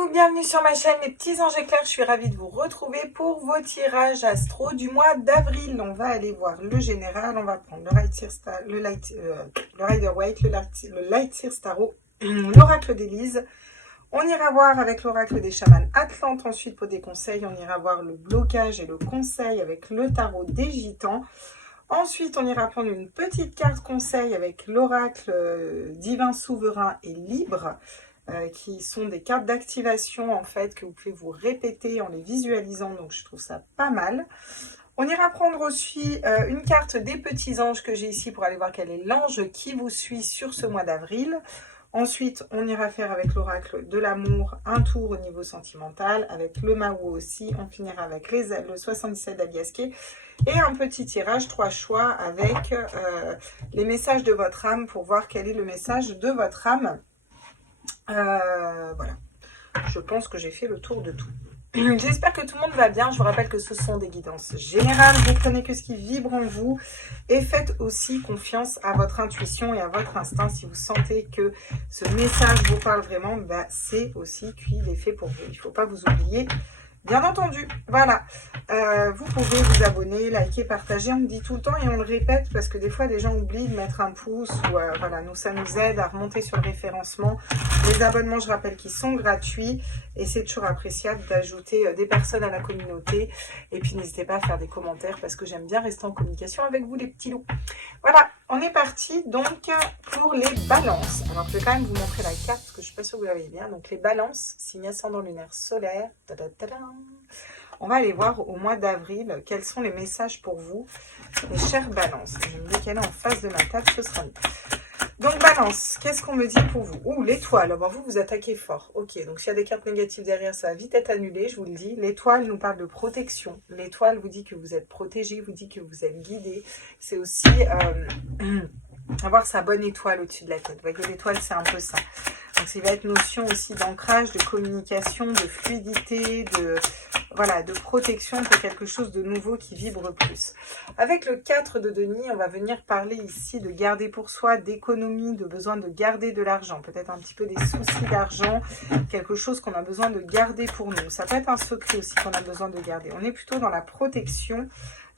Hello, bienvenue sur ma chaîne les petits anges éclairs, je suis ravie de vous retrouver pour vos tirages astro du mois d'avril. On va aller voir le général, on va prendre le Rider Waite, le Light Seer Tarot, l'oracle d'Élise. On ira voir avec l'oracle des chamans Atlantes ensuite pour des conseils, on ira voir le blocage et le conseil avec le tarot des gitans. Ensuite, on ira prendre une petite carte conseil avec l'oracle divin souverain et libre. Qui sont des cartes d'activation en fait que vous pouvez vous répéter en les visualisant, donc je trouve ça pas mal. On ira prendre aussi une carte des petits anges que j'ai ici pour aller voir quel est l'ange qui vous suit sur ce mois d'avril. Ensuite, on ira faire avec l'oracle de l'amour un tour au niveau sentimental, avec le Mao aussi. On finira avec le 77 d'Aliasqué et un petit tirage, 3 choix avec les messages de votre âme pour voir quel est le message de votre âme. Voilà, je pense que j'ai fait le tour de tout. J'espère que tout le monde va bien. Je vous rappelle que ce sont des guidances générales. Vous prenez que ce qui vibre en vous et faites aussi confiance à votre intuition et à votre instinct. Si vous sentez que ce message vous parle vraiment, bah, c'est aussi qu'il est fait pour vous. Il ne faut pas vous oublier. Bien entendu, voilà, vous pouvez vous abonner, liker, partager, on me dit tout le temps et on le répète parce que des fois les gens oublient de mettre un pouce ou voilà, nous ça nous aide à remonter sur le référencement. Les abonnements, je rappelle qu'ils sont gratuits et c'est toujours appréciable d'ajouter des personnes à la communauté et puis n'hésitez pas à faire des commentaires parce que j'aime bien rester en communication avec vous les petits loups. Voilà, on est parti donc pour les balances. Alors je vais quand même vous montrer la carte parce que je ne suis pas sûre que vous la voyez bien. Donc les balances, signe ascendant lunaire solaire. On va aller voir au mois d'avril quels sont les messages pour vous, les chères balances. Je vais me décaler en face de ma table, ce sera mieux. Donc balance, qu'est-ce qu'on me dit pour vous? Ouh, l'étoile, bon, vous attaquez fort. Ok, donc s'il y a des cartes négatives derrière, ça va vite être annulé, je vous le dis. L'étoile nous parle de protection. L'étoile vous dit que vous êtes protégé, vous dit que vous êtes guidé. C'est aussi avoir sa bonne étoile au-dessus de la tête. Vous voyez, l'étoile, c'est un peu ça. Donc, il va être notion aussi d'ancrage, de communication, de fluidité, voilà, de protection pour quelque chose de nouveau qui vibre plus. Avec le 4 de denier, on va venir parler ici de garder pour soi, d'économie, de besoin de garder de l'argent. Peut-être un petit peu des soucis d'argent, quelque chose qu'on a besoin de garder pour nous. Ça peut être un secret aussi qu'on a besoin de garder. On est plutôt dans la protection.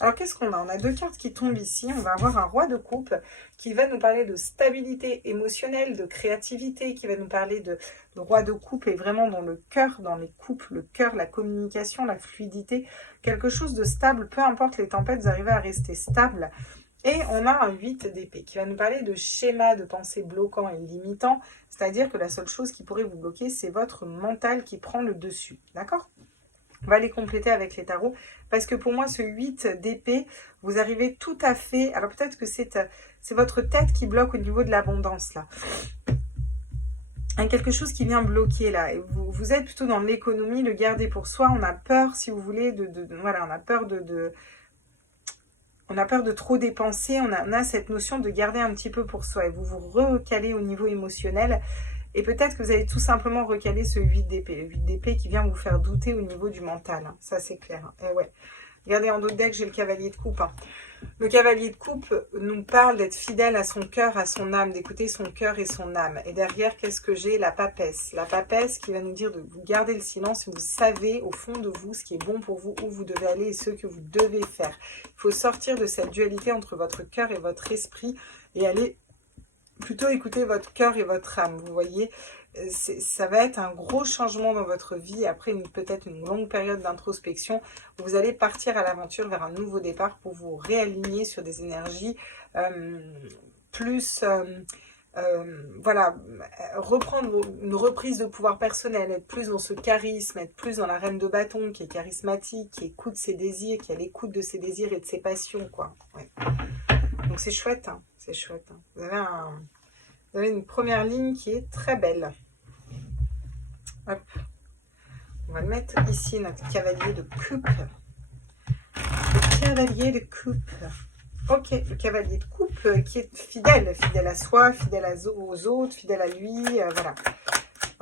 Alors, qu'est-ce qu'on a? On a deux cartes qui tombent ici. On va avoir un roi de coupe qui va nous parler de stabilité émotionnelle, de créativité, qui va nous parler de roi de coupe et vraiment dans le cœur, dans les coupes, le cœur, la communication, la fluidité, quelque chose de stable, peu importe les tempêtes, vous arrivez à rester stable. Et on a un 8 d'épée qui va nous parler de schéma de pensée bloquant et limitant, c'est-à-dire que la seule chose qui pourrait vous bloquer, c'est votre mental qui prend le dessus, d'accord ? On va les compléter avec les tarots, parce que pour moi, ce 8 d'épée, vous arrivez tout à fait... Alors peut-être que c'est votre tête qui bloque au niveau de l'abondance, là. Quelque chose qui vient bloquer, là. Et vous êtes plutôt dans l'économie, le garder pour soi. On a peur, si vous voulez, voilà, on a peur on a peur de trop dépenser. On a cette notion de garder un petit peu pour soi. Et vous vous recalez au niveau émotionnel. Et peut-être que vous allez tout simplement recaler ce 8 d'épée. Le 8 d'épée qui vient vous faire douter au niveau du mental. Hein. Ça, c'est clair. Hein. Et ouais. Regardez, en d'autres decks, j'ai le cavalier de coupe. Hein. Le cavalier de coupe nous parle d'être fidèle à son cœur, à son âme, d'écouter son cœur et son âme. Et derrière, qu'est-ce que j'ai? La papesse. La papesse qui va nous dire de vous garder le silence. Vous savez au fond de vous ce qui est bon pour vous, où vous devez aller et ce que vous devez faire. Il faut sortir de cette dualité entre votre cœur et votre esprit et aller... plutôt écouter votre cœur et votre âme, vous voyez, ça va être un gros changement dans votre vie, après peut-être une longue période d'introspection, vous allez partir à l'aventure vers un nouveau départ pour vous réaligner sur des énergies plus, voilà, reprendre une reprise de pouvoir personnel, être plus dans ce charisme, être plus dans la reine de bâton qui est charismatique, qui écoute ses désirs, qui est à l'écoute de ses désirs et de ses passions, quoi. Ouais. Donc c'est chouette, hein. C'est chouette. Hein. Vous avez une première ligne qui est très belle. Hop. On va le mettre ici, notre cavalier de coupe. Le cavalier de coupe. Ok, le cavalier de coupe qui est fidèle à soi, fidèle aux autres, fidèle à lui. Voilà.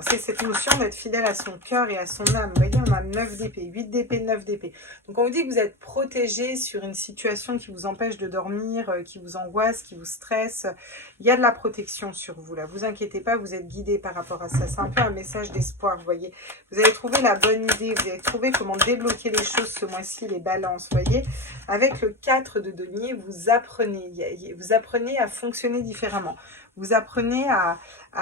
C'est cette notion d'être fidèle à son cœur et à son âme. Vous voyez, on a 9 d'épée, 8 d'épée, 9 d'épée. Donc on vous dit que vous êtes protégé sur une situation qui vous empêche de dormir, qui vous angoisse, qui vous stresse. Il y a de la protection sur vous là. Vous inquiétez pas, vous êtes guidé par rapport à ça. C'est un peu un message d'espoir, vous voyez. Vous avez trouvé la bonne idée, vous avez trouvé comment débloquer les choses ce mois-ci, les balances, vous voyez. Avec le 4 de denier, vous apprenez à fonctionner différemment. Vous apprenez à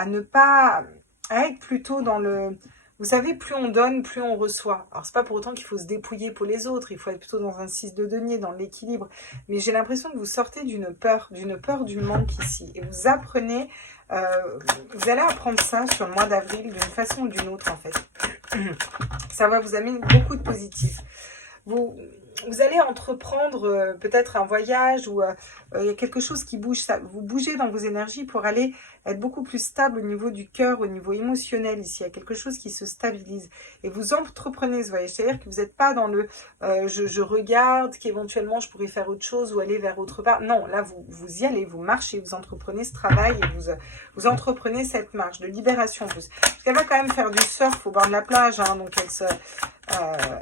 ne pas... à être plutôt dans le... Vous savez, plus on donne, plus on reçoit. Alors, c'est pas pour autant qu'il faut se dépouiller pour les autres. Il faut être plutôt dans un 6 de denier, dans l'équilibre. Mais j'ai l'impression que vous sortez d'une peur du manque ici. Et vous apprenez... vous allez apprendre ça sur le mois d'avril d'une façon ou d'une autre, en fait. Ça va vous amener beaucoup de positif. Vous allez entreprendre peut-être un voyage ou il y a quelque chose qui bouge. Vous bougez dans vos énergies pour aller être beaucoup plus stable au niveau du cœur, au niveau émotionnel ici. Il y a quelque chose qui se stabilise. Et vous entreprenez ce voyage. C'est-à-dire que vous n'êtes pas dans le je regarde, qu'éventuellement je pourrais faire autre chose ou aller vers autre part. Non, là vous y allez, vous marchez, vous entreprenez ce travail et vous entreprenez cette marche de libération en plus. Parce qu'elle va quand même faire du surf au bord de la plage, hein, donc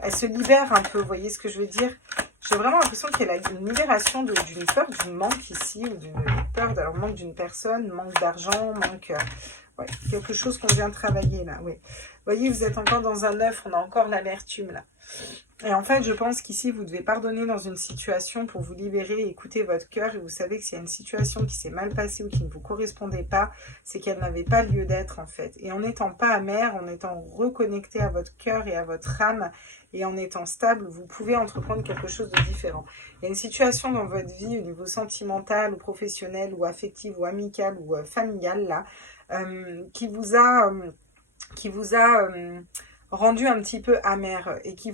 elle se libère un peu, vous voyez ce que je veux dire? J'ai vraiment l'impression qu'il y a une libération d'une peur, du manque ici, ou d'une peur, alors manque d'une personne, manque d'argent, manque... ouais, quelque chose qu'on vient travailler là, oui. Vous voyez, vous êtes encore dans un œuf, on a encore l'amertume là. Et en fait, je pense qu'ici, vous devez pardonner dans une situation pour vous libérer et écouter votre cœur. Et vous savez que s'il y a une situation qui s'est mal passée ou qui ne vous correspondait pas, c'est qu'elle n'avait pas lieu d'être en fait. Et en n'étant pas amer, en étant reconnecté à votre cœur et à votre âme, et en étant stable, vous pouvez entreprendre quelque chose de différent. Il y a une situation dans votre vie au niveau sentimental ou professionnel ou affectif ou amical ou familial là, qui vous a rendu un petit peu amer et qui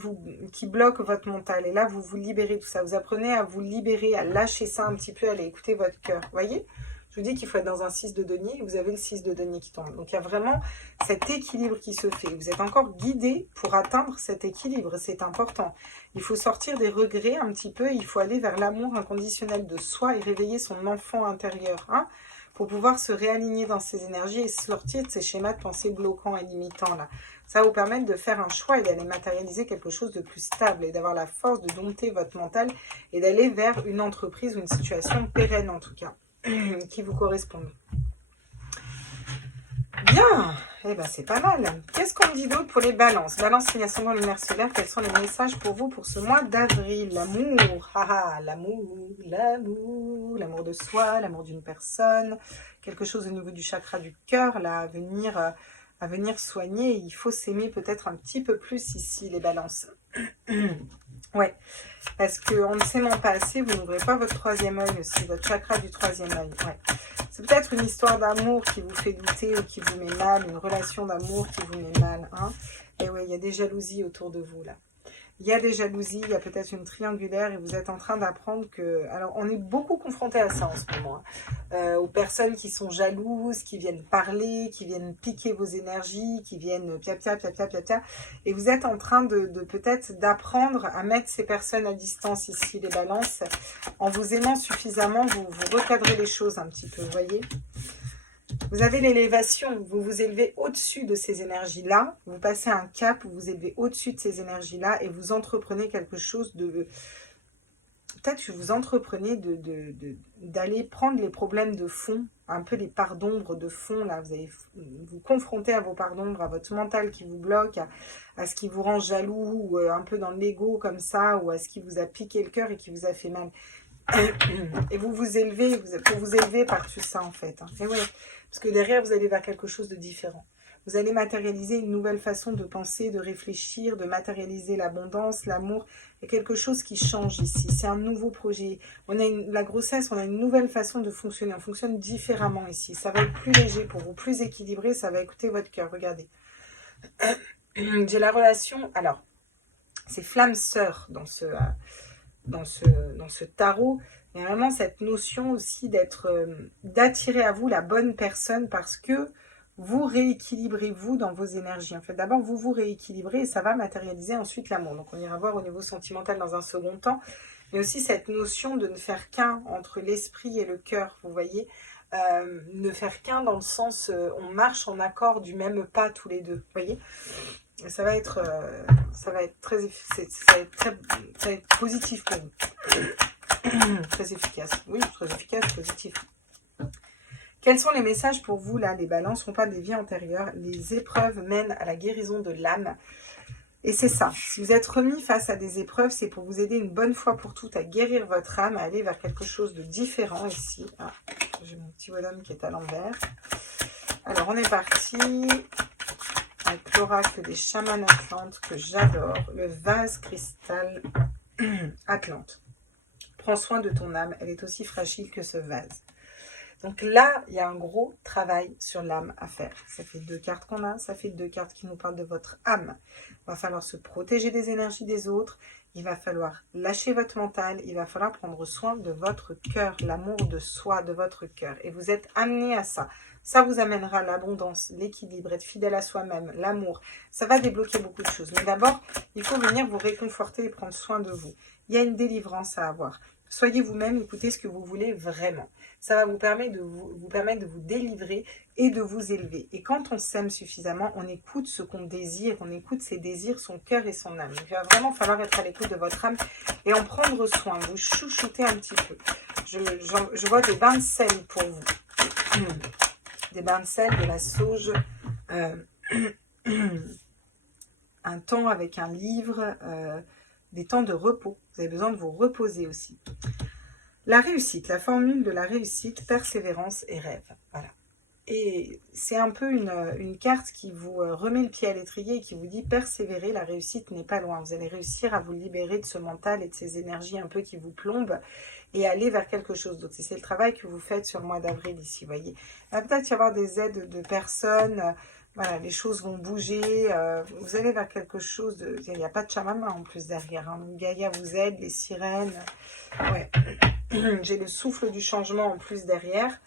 bloque votre mental. Et là, vous vous libérez de tout ça. Vous apprenez à vous libérer, à lâcher ça un petit peu, à aller écouter votre cœur. Vous voyez? Je vous dis qu'il faut être dans un 6 de denier et vous avez le 6 de denier qui tombe. Donc, il y a vraiment cet équilibre qui se fait. Vous êtes encore guidé pour atteindre cet équilibre. C'est important. Il faut sortir des regrets un petit peu. Il faut aller vers l'amour inconditionnel de soi et réveiller son enfant intérieur. Hein, pour pouvoir se réaligner dans ses énergies et sortir de ces schémas de pensée bloquants et limitants là. Ça va vous permettre de faire un choix et d'aller matérialiser quelque chose de plus stable et d'avoir la force de dompter votre mental et d'aller vers une entreprise ou une situation pérenne en tout cas, qui vous corresponde. Bien, eh ben c'est pas mal. Qu'est-ce qu'on dit d'autre pour les balances? Balance, signe ascendant, lumière solaire, quels sont les messages pour vous pour ce mois d'avril? L'amour, l'amour de soi, l'amour d'une personne, quelque chose au niveau du chakra du cœur, là, à venir soigner. Il faut s'aimer peut-être un petit peu plus ici, les balances. Ouais, parce qu'en ne s'aimant pas assez, vous n'ouvrez pas votre troisième œil aussi, votre chakra du troisième œil. Ouais. C'est peut-être une histoire d'amour qui vous fait douter ou qui vous met mal, une relation d'amour qui vous met mal. Hein. Et ouais, il y a des jalousies autour de vous là. Il y a des jalousies, il y a peut-être une triangulaire et vous êtes en train d'apprendre que... Alors, on est beaucoup confronté à ça en ce moment. Hein. Aux personnes qui sont jalouses, qui viennent parler, qui viennent piquer vos énergies, qui viennent pia. Et vous êtes en train de peut-être d'apprendre à mettre ces personnes à distance ici, les balances. En vous aimant suffisamment, vous recadrez les choses un petit peu, vous voyez ? Vous avez l'élévation, vous vous élevez au-dessus de ces énergies-là, vous passez un cap, vous vous élevez au-dessus de ces énergies-là et vous entreprenez quelque chose de... Peut-être que vous entreprenez d'aller prendre les problèmes de fond, un peu les parts d'ombre de fond, là, vous allez vous confronter à vos parts d'ombre, à votre mental qui vous bloque, à ce qui vous rend jaloux, ou un peu dans l'ego comme ça, ou à ce qui vous a piqué le cœur et qui vous a fait mal. Et vous vous élevez, pour vous élever par-dessus ça en fait. Hein. Et ouais, parce que derrière vous allez vers quelque chose de différent. Vous allez matérialiser une nouvelle façon de penser, de réfléchir, de matérialiser l'abondance, l'amour. Il y a quelque chose qui change ici. C'est un nouveau projet. On a la grossesse, on a une nouvelle façon de fonctionner. On fonctionne différemment ici. Ça va être plus léger pour vous, plus équilibré. Ça va écouter votre cœur. Regardez. J'ai la relation... Alors, c'est flamme sœur dans ce tarot, mais vraiment cette notion aussi d'attirer à vous la bonne personne parce que vous rééquilibrez-vous dans vos énergies. En fait, d'abord, vous vous rééquilibrez et ça va matérialiser ensuite l'amour. Donc, on ira voir au niveau sentimental dans un second temps, mais aussi cette notion de ne faire qu'un entre l'esprit et le cœur, vous voyez. ne faire qu'un dans le sens on marche en accord du même pas tous les deux, vous voyez. Ça va être très, ça va être positif pour vous. Très efficace. Oui, très efficace, positif. Quels sont les messages pour vous là, les balances? On parle des vies antérieures. Les épreuves mènent à la guérison de l'âme. Et c'est ça. Si vous êtes remis face à des épreuves, c'est pour vous aider une bonne fois pour toutes à guérir votre âme, à aller vers quelque chose de différent ici. Ah, j'ai mon petit bonhomme qui est à l'envers. Alors, on est parti avec l'oracle des chamans atlantes que j'adore. Le vase cristal atlante. Prends soin de ton âme. Elle est aussi fragile que ce vase. Donc là, il y a un gros travail sur l'âme à faire. Ça fait 2 cartes qu'on a, ça fait 2 cartes qui nous parlent de votre âme. Il va falloir se protéger des énergies des autres, il va falloir lâcher votre mental, il va falloir prendre soin de votre cœur, l'amour de soi, de votre cœur. Et vous êtes amené à ça. Ça vous amènera l'abondance, l'équilibre, être fidèle à soi-même, l'amour. Ça va débloquer beaucoup de choses. Mais d'abord, il faut venir vous réconforter et prendre soin de vous. Il y a une délivrance à avoir. Soyez vous-même, écoutez ce que vous voulez vraiment. Ça va vous permettre de vous délivrer et de vous élever. Et quand on s'aime suffisamment, on écoute ce qu'on désire, on écoute ses désirs, son cœur et son âme. Il va vraiment falloir être à l'écoute de votre âme et en prendre soin, vous chouchouter un petit peu. Je vois des bains de sel pour vous. Des bains de sel, de la sauge, un temps avec un livre, des temps de repos. Vous avez besoin de vous reposer aussi. La réussite, la formule de la réussite, persévérance et rêve. Voilà. Et c'est un peu une carte qui vous remet le pied à l'étrier et qui vous dit persévérer, la réussite n'est pas loin. Vous allez réussir à vous libérer de ce mental et de ces énergies un peu qui vous plombent et aller vers quelque chose d'autre. C'est le travail que vous faites sur le mois d'avril ici, vous voyez. Il va peut-être y avoir des aides de personnes. Voilà, les choses vont bouger, vous allez vers quelque chose de... Il n'y a pas de chamama en plus derrière, hein. Gaïa vous aide, les sirènes, ouais. J'ai le souffle du changement en plus derrière,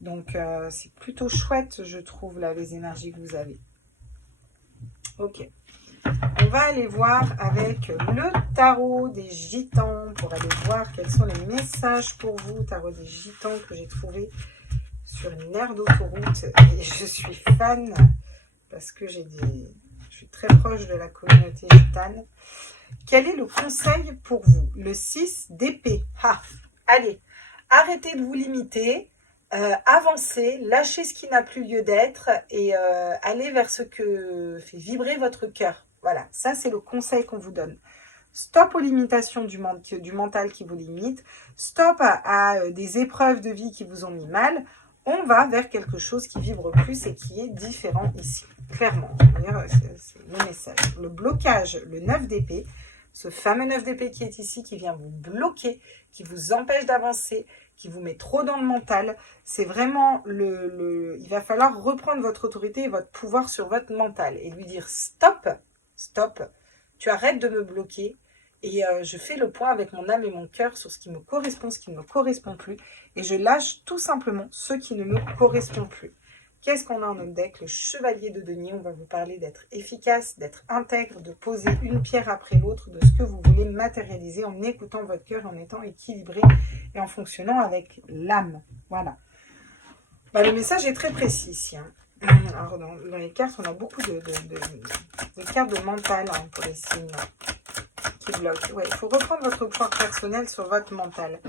donc c'est plutôt chouette, je trouve, là, les énergies que vous avez. Ok, on va aller voir avec le tarot des gitans, pour aller voir quels sont les messages pour vous, tarot des gitans que j'ai trouvé sur une aire d'autoroute, et je suis fan parce que je suis très proche de la communauté gitane. Quel est le conseil pour vous? Le 6 d'épée. Allez, arrêtez de vous limiter, avancez, lâchez ce qui n'a plus lieu d'être et allez vers ce que fait vibrer votre cœur. Voilà, ça c'est le conseil qu'on vous donne. Stop aux limitations du mental qui vous limite, stop à des épreuves de vie qui vous ont mis mal. On va vers quelque chose qui vibre plus et qui est différent ici, clairement. C'est le message. Le blocage, le 9 d'épée, ce fameux 9 d'épée qui est ici, qui vient vous bloquer, qui vous empêche d'avancer, qui vous met trop dans le mental. C'est vraiment il va falloir reprendre votre autorité et votre pouvoir sur votre mental et lui dire stop, stop, tu arrêtes de me bloquer. Et je fais le point avec mon âme et mon cœur sur ce qui me correspond, ce qui ne me correspond plus. Et je lâche tout simplement ce qui ne me correspond plus. Qu'est-ce qu'on a en notre deck? Le chevalier de denier. On va vous parler d'être efficace, d'être intègre, de poser une pierre après l'autre, de ce que vous voulez matérialiser en écoutant votre cœur, en étant équilibré et en fonctionnant avec l'âme. Voilà. Bah, le message est très précis ici, hein. Alors, dans les cartes, on a beaucoup de cartes de mental, hein, pour les signes qui bloquent. Ouais, il faut reprendre votre pouvoir personnel sur votre mental.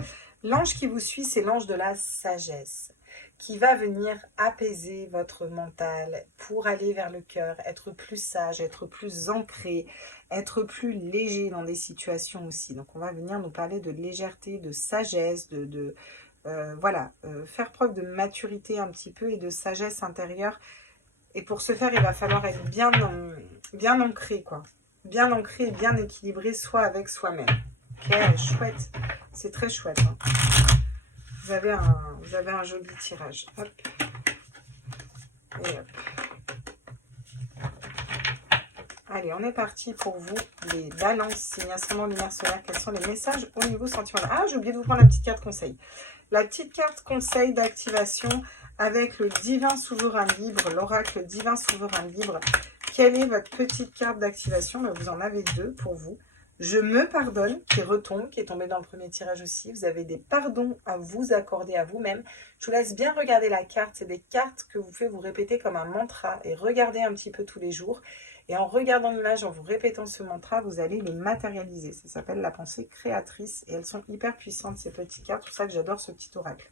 L'ange qui vous suit, c'est l'ange de la sagesse, qui va venir apaiser votre mental pour aller vers le cœur, être plus sage, être plus ancré, être plus léger dans des situations aussi. Donc, on va venir nous parler de légèreté, de sagesse, faire preuve de maturité un petit peu et de sagesse intérieure. Et pour ce faire, il va falloir être bien ancré, quoi. Bien ancré et bien équilibré, soit avec soi-même. Ok, chouette. C'est très chouette, hein. Vous avez un joli tirage. Hop. Et hop. Allez, on est parti pour vous, les balances, signe ascendant, lumière solaire. Quels sont les messages au niveau sentimental? Ah, j'ai oublié de vous prendre la petite carte conseil. La petite carte conseil d'activation avec le divin souverain libre, l'oracle divin souverain libre. Quelle est votre petite carte d'activation? Vous en avez 2 pour vous. Je me pardonne, qui retombe, qui est tombé dans le premier tirage aussi. Vous avez des pardons à vous accorder à vous-même. Je vous laisse bien regarder la carte. C'est des cartes que vous pouvez vous répéter comme un mantra et regarder un petit peu tous les jours. Et en regardant l'image, en vous répétant ce mantra, vous allez les matérialiser. Ça s'appelle la pensée créatrice et elles sont hyper puissantes, ces petites cartes. C'est pour ça que j'adore ce petit oracle.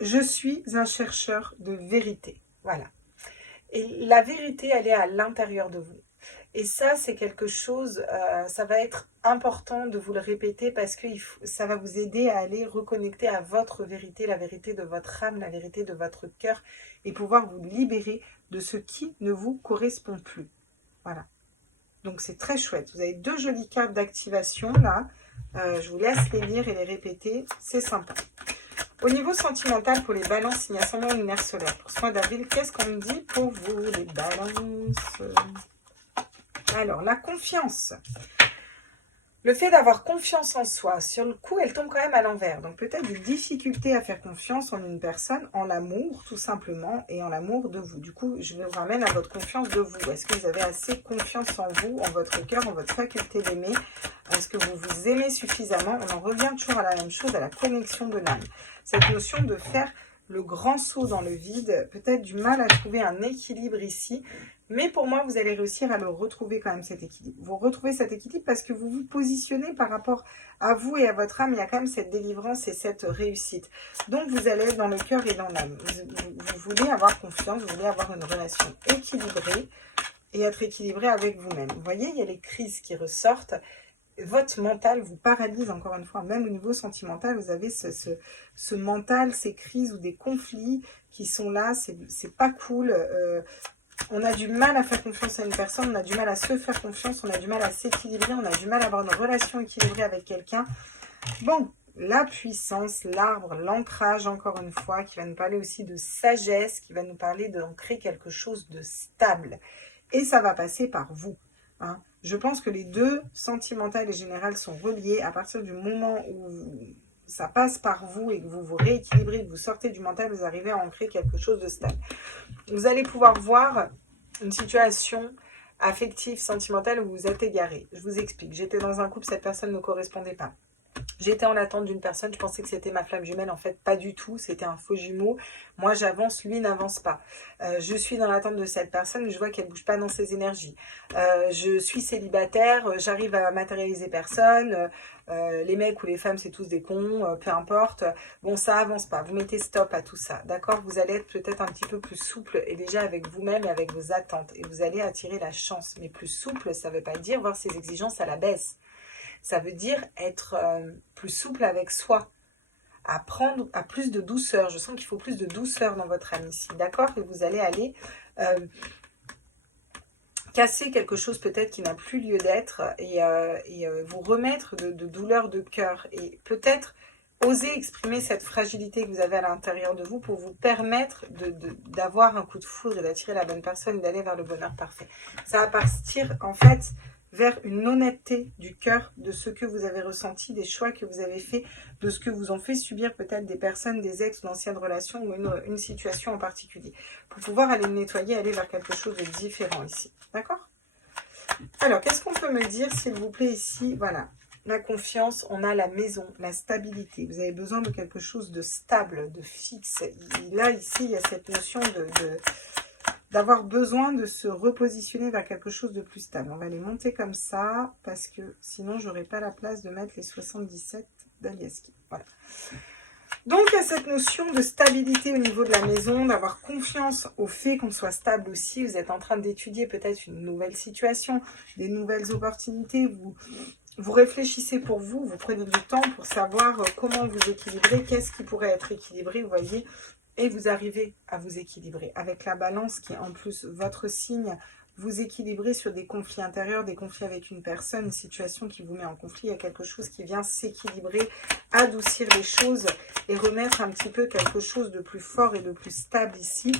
Je suis un chercheur de vérité. Voilà. Et la vérité, elle est à l'intérieur de vous. Et ça, c'est quelque chose, ça va être important de vous le répéter parce que ça va vous aider à aller reconnecter à votre vérité, la vérité de votre âme, la vérité de votre cœur et pouvoir vous libérer de ce qui ne vous correspond plus. Voilà. Donc, c'est très chouette. Vous avez 2 jolies cartes d'activation là. Je vous laisse les lire et les répéter. C'est sympa. Au niveau sentimental, pour les balances, signe ascendant lunaire solaire. Pour ce mois d'avril, qu'est-ce qu'on me dit pour vous, les balances? Alors, la confiance. Le fait d'avoir confiance en soi, sur le coup, elle tombe quand même à l'envers. Donc, peut-être des difficultés à faire confiance en une personne, en l'amour, tout simplement, et en l'amour de vous. Du coup, je vous ramène à votre confiance de vous. Est-ce que vous avez assez confiance en vous, en votre cœur, en votre faculté d'aimer? Est-ce que vous vous aimez suffisamment? On en revient toujours à la même chose, à la connexion de l'âme. Cette notion de faire le grand saut dans le vide, peut-être du mal à trouver un équilibre ici. Mais pour moi, vous allez réussir à le retrouver quand même, cet équilibre. Vous retrouvez cet équilibre parce que vous vous positionnez par rapport à vous et à votre âme. Il y a quand même cette délivrance et cette réussite. Donc, vous allez être dans le cœur et dans l'âme. Vous voulez avoir confiance, vous voulez avoir une relation équilibrée et être équilibré avec vous-même. Vous voyez, il y a les crises qui ressortent. Votre mental vous paralyse, encore une fois, même au niveau sentimental, vous avez ce mental, ces crises ou des conflits qui sont là, c'est pas cool. On a du mal à faire confiance à une personne, on a du mal à se faire confiance, on a du mal à s'équilibrer, on a du mal à avoir une relation équilibrée avec quelqu'un. Bon, la puissance, l'arbre, l'ancrage, encore une fois, qui va nous parler aussi de sagesse, qui va nous parler d'ancrer quelque chose de stable. Et ça va passer par vous. Hein. Je pense que les deux, sentimental et général, sont reliés à partir du moment où ça passe par vous et que vous vous rééquilibrez, que vous sortez du mental, vous arrivez à ancrer quelque chose de stable. Vous allez pouvoir voir une situation affective, sentimentale où vous êtes égaré. Je vous explique. J'étais dans un couple, cette personne ne correspondait pas. J'étais en attente d'une personne, je pensais que c'était ma flamme jumelle, en fait pas du tout, c'était un faux jumeau. Moi j'avance, lui n'avance pas. Je suis dans l'attente de cette personne, je vois qu'elle ne bouge pas dans ses énergies. Je suis célibataire, j'arrive à matérialiser personne. Les mecs ou les femmes c'est tous des cons, peu importe. Bon, ça avance pas, vous mettez stop à tout ça, d'accord? Vous allez être peut-être un petit peu plus souple et déjà avec vous-même et avec vos attentes. Et vous allez attirer la chance. Mais plus souple, ça ne veut pas dire voir ses exigences à la baisse. Ça veut dire être plus souple avec soi, apprendre à plus de douceur. Je sens qu'il faut plus de douceur dans votre âme ici, d'accord? Et vous allez aller casser quelque chose peut-être qui n'a plus lieu d'être et vous remettre de douleur de cœur. Et peut-être oser exprimer cette fragilité que vous avez à l'intérieur de vous pour vous permettre d'avoir un coup de foudre et d'attirer la bonne personne et d'aller vers le bonheur parfait. Ça va partir en fait vers une honnêteté du cœur de ce que vous avez ressenti, des choix que vous avez faits, de ce que vous ont fait subir peut-être des personnes, des ex ou d'anciennes relations ou une situation en particulier. Pour pouvoir aller le nettoyer, aller vers quelque chose de différent ici. D'accord? Alors, qu'est-ce qu'on peut me dire, s'il vous plaît, ici? Voilà. La confiance, on a la maison, la stabilité. Vous avez besoin de quelque chose de stable, de fixe. Là, ici, il y a cette notion d'avoir besoin de se repositionner vers quelque chose de plus stable. On va les monter comme ça, parce que sinon, je n'aurai pas la place de mettre les 77 d'Aliaski. Voilà. Donc, il y a cette notion de stabilité au niveau de la maison, d'avoir confiance au fait qu'on soit stable aussi. Vous êtes en train d'étudier peut-être une nouvelle situation, des nouvelles opportunités. Vous réfléchissez pour vous, vous prenez du temps pour savoir comment vous équilibrer, qu'est-ce qui pourrait être équilibré, vous voyez. Et vous arrivez à vous équilibrer. Avec la balance qui est en plus votre signe, vous équilibrez sur des conflits intérieurs, des conflits avec une personne, une situation qui vous met en conflit. Il y a quelque chose qui vient s'équilibrer, adoucir les choses et remettre un petit peu quelque chose de plus fort et de plus stable ici.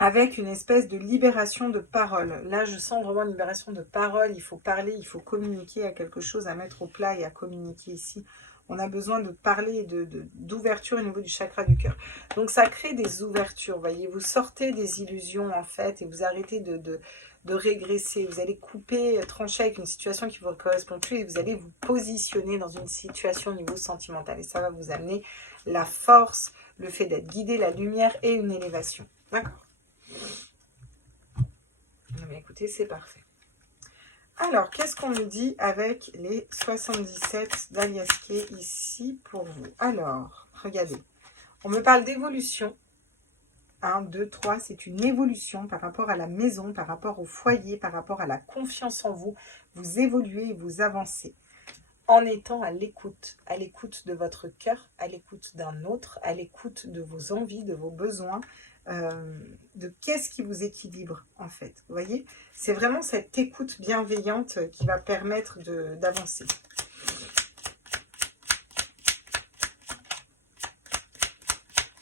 Avec une espèce de libération de parole. Là, je sens vraiment une libération de parole. Il faut parler, il faut communiquer. Il y a quelque chose à mettre au plat et à communiquer ici. On a besoin de parler d'ouverture au niveau du chakra du cœur. Donc, ça crée des ouvertures, voyez. Vous sortez des illusions, en fait, et vous arrêtez de régresser. Vous allez couper, trancher avec une situation qui ne vous correspond plus et vous allez vous positionner dans une situation au niveau sentimental. Et ça va vous amener la force, le fait d'être guidé, la lumière et une élévation. D'accord? Mais écoutez, c'est parfait. Alors, qu'est-ce qu'on nous dit avec les 77 d'Aliaské ici pour vous? Alors, regardez. On me parle d'évolution. 1, 2, 3, c'est une évolution par rapport à la maison, par rapport au foyer, par rapport à la confiance en vous. Vous évoluez et vous avancez en étant à l'écoute de votre cœur, à l'écoute d'un autre, à l'écoute de vos envies, de vos besoins, de qu'est-ce qui vous équilibre en fait. Vous voyez, c'est vraiment cette écoute bienveillante qui va permettre d'avancer.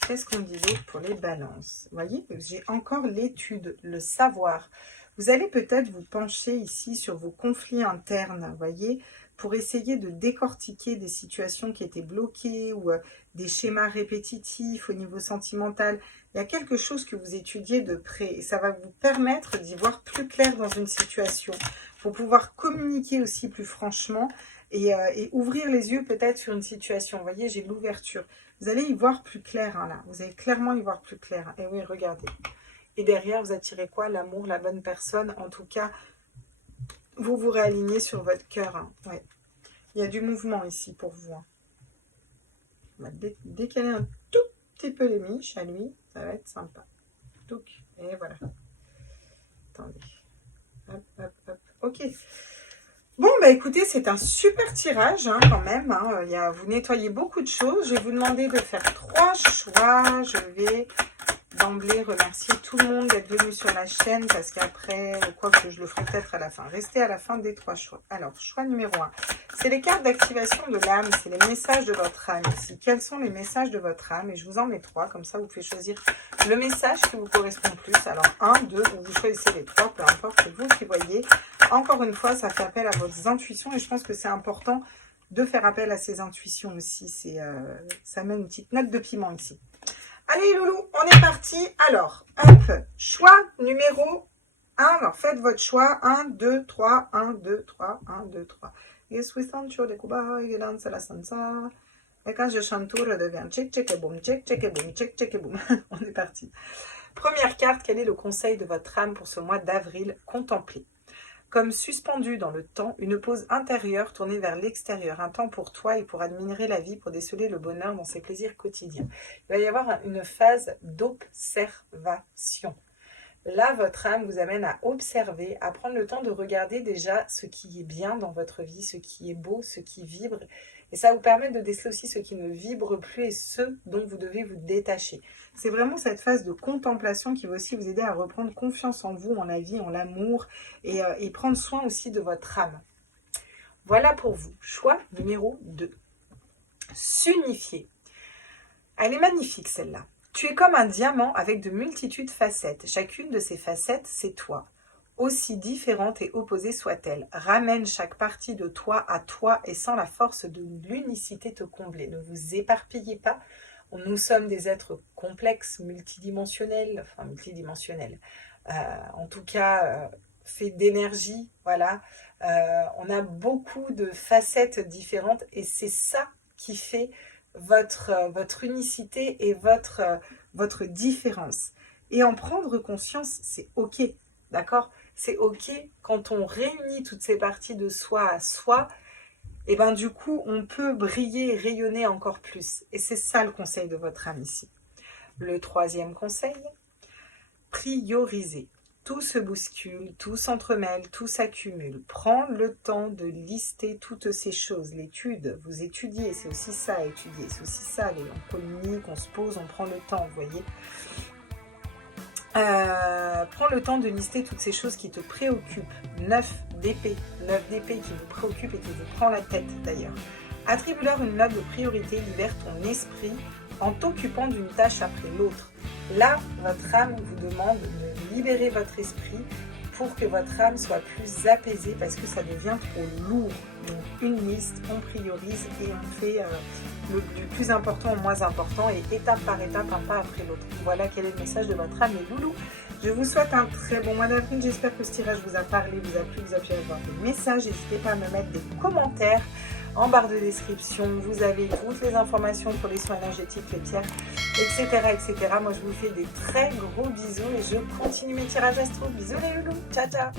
Qu'est-ce qu'on dit d'autre pour les balances? Vous voyez, j'ai encore l'étude, le savoir. Vous allez peut-être vous pencher ici sur vos conflits internes, vous voyez, pour essayer de décortiquer des situations qui étaient bloquées ou des schémas répétitifs au niveau sentimental. Il y a quelque chose que vous étudiez de près et ça va vous permettre d'y voir plus clair dans une situation pour pouvoir communiquer aussi plus franchement et ouvrir les yeux peut-être sur une situation. Vous voyez, j'ai l'ouverture. Vous allez y voir plus clair, hein, là. Vous allez clairement y voir plus clair. Et oui, regardez. Et derrière, vous attirez quoi? L'amour, la bonne personne. En tout cas, vous vous réalignez sur votre cœur. Hein. Ouais. Il y a du mouvement ici pour vous. Hein. On va décaler un tout petit peu les miches à lui. Ça va être sympa. Touc. Et voilà. Attendez. Hop, hop, hop. Ok. Bon, bah écoutez, c'est un super tirage hein, quand même. Hein. Vous nettoyez beaucoup de choses. Je vais vous demander de faire 3 choix. Je vais d'emblée remercier tout le monde d'être venu sur la chaîne parce qu'après, quoi que je le ferai peut-être à la fin. Restez à la fin des 3 choix. Alors, choix numéro 1. C'est les cartes d'activation de l'âme. C'est les messages de votre âme ici. Quels sont les messages de votre âme? Et je vous en mets 3. Comme ça, vous pouvez choisir le message qui vous correspond le plus. Alors, 1, 2, ou vous choisissez les 3. Peu importe, c'est vous qui voyez. Encore une fois, ça fait appel à vos intuitions. Et je pense que c'est important de faire appel à ces intuitions aussi. Ça met une petite note de piment ici. Allez, loulou, on est parti. Alors, hop, choix numéro 1. Alors, faites votre choix. 1, 2, 3, 1, 2, 3, 1, 2, 3. Yes, we stand sur les Cuba, il lance la sansa. Et quand je chante tout, redevient check, check et boum, check, check et boum, check, check et boum. On est parti. Première carte, quel est le conseil de votre âme pour ce mois d'avril? Contemplez. Comme suspendu dans le temps, une pause intérieure tournée vers l'extérieur, un temps pour toi et pour admirer la vie, pour déceler le bonheur dans ses plaisirs quotidiens. Il va y avoir une phase d'observation. Là, votre âme vous amène à observer, à prendre le temps de regarder déjà ce qui est bien dans votre vie, ce qui est beau, ce qui vibre. Et ça vous permet de déceler aussi ce qui ne vibre plus et ce dont vous devez vous détacher. C'est vraiment cette phase de contemplation qui va aussi vous aider à reprendre confiance en vous, en la vie, en l'amour et prendre soin aussi de votre âme. Voilà pour vous. Choix numéro 2. S'unifier. Elle est magnifique celle-là. Tu es comme un diamant avec de multitudes facettes. Chacune de ces facettes, c'est toi. Aussi différente et opposée soit-elle. Ramène chaque partie de toi à toi et sans la force de l'unicité te combler. Ne vous éparpillez pas. Nous sommes des êtres complexes, multidimensionnels, en tout cas faits d'énergie, voilà. On a beaucoup de facettes différentes et c'est ça qui fait votre unicité et votre différence. Et en prendre conscience, c'est ok, d'accord? C'est ok quand on réunit toutes ces parties de soi à soi, et bien du coup, on peut briller et rayonner encore plus. Et c'est ça le conseil de votre âme ici. Le 3e conseil, prioriser. Tout se bouscule, tout s'entremêle, tout s'accumule. Prends le temps de lister toutes ces choses. L'étude, vous étudiez, c'est aussi ça à étudier. C'est aussi ça, on communique, on se pose, on prend le temps, vous voyez. Prends le temps de lister toutes ces choses qui te préoccupent. 9 d'épée qui vous préoccupe et qui vous prend la tête d'ailleurs. Attribue-leur une note de priorité, libère ton esprit en t'occupant d'une tâche après l'autre. Là, votre âme vous demande de libérer votre esprit pour que votre âme soit plus apaisée parce que ça devient trop lourd. Donc une liste, on priorise et on fait du plus important au moins important et étape par étape, un pas après l'autre. Voilà quel est le message de votre âme, les loulous. Je vous souhaite un très bon mois d'avril. J'espère que ce tirage vous a parlé, vous a plu, vous a pu avoir des messages. N'hésitez pas à me mettre des commentaires en barre de description. Vous avez toutes les informations pour les soins énergétiques, les pierres, etc., etc. Moi, je vous fais des très gros bisous et je continue mes tirages astro. Bisous les loulous. Ciao, ciao.